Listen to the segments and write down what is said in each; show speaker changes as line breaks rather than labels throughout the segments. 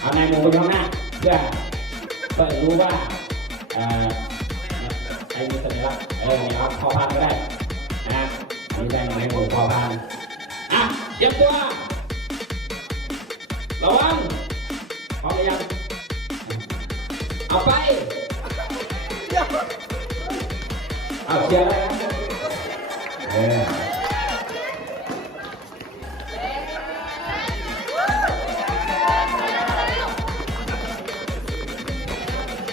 เอานายหมูไปข้างหน้าเพื่อเพื่อรู้ว่าใครมีสัญลักษณ์เออนี่ครับพอพานก็ได้นะนี่ได้นายหมูพอพานอะเตรียมตัวระวังพร้อมหรือยังเอาไปเอาเชียร์ได้น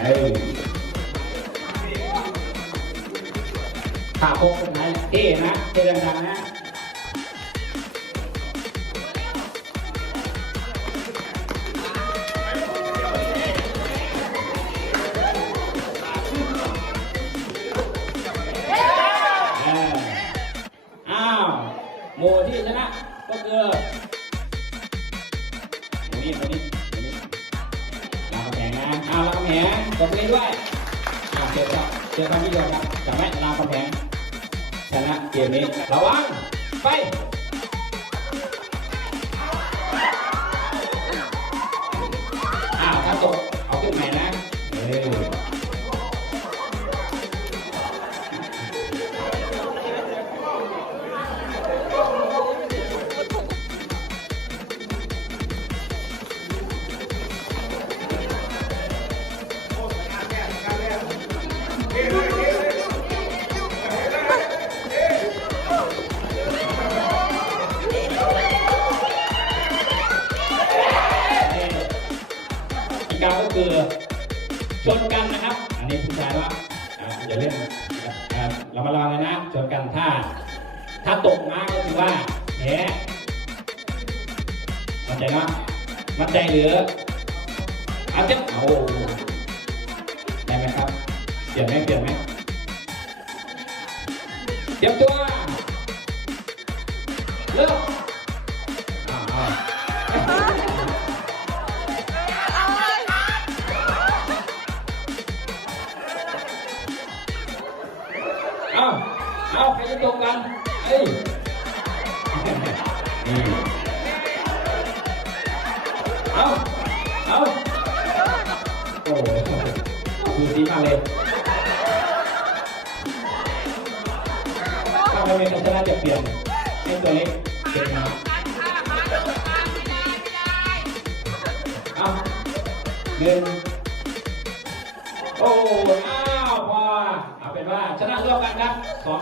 ฮ้ยขาโค้งเป็นไงเท่นะเท่ดังๆนะเอออ้าวหมู่ที่ชนะก็คือหมู่นี้หมู่นี้หมู่นี้รามคำแหงนะอ้าวรามคำแหง ตบมือด้วยอ้าวเจอครับเจอความนิยมครับจำไหมรามคำแหงชนะเกมนี้ระวังไป อชนกันนะครับ อันนี้ผู้ชายว่าอย่าเล่นเรามาลองเลยนะชนกันถ้า ถ้าตกมาก็คือว่าแพ้มั่นใจเนาะมั่นใจหรืออาจจะโอ้โหได้ไหมครับเปลี่ยนไหมเปลี่ยนไหมเตรียมตัว เอาเอาใครจะตกกันเอ้ยเอาเอาโอ้โหดูดีมากเลยถ้าไม่เป็นชนะจะเปลี่ยนให้ตัวเล็กเป็นมาเอาหนึ่งโอ้อ้าวพอ เป็นว่าชนะร่วมกันครับ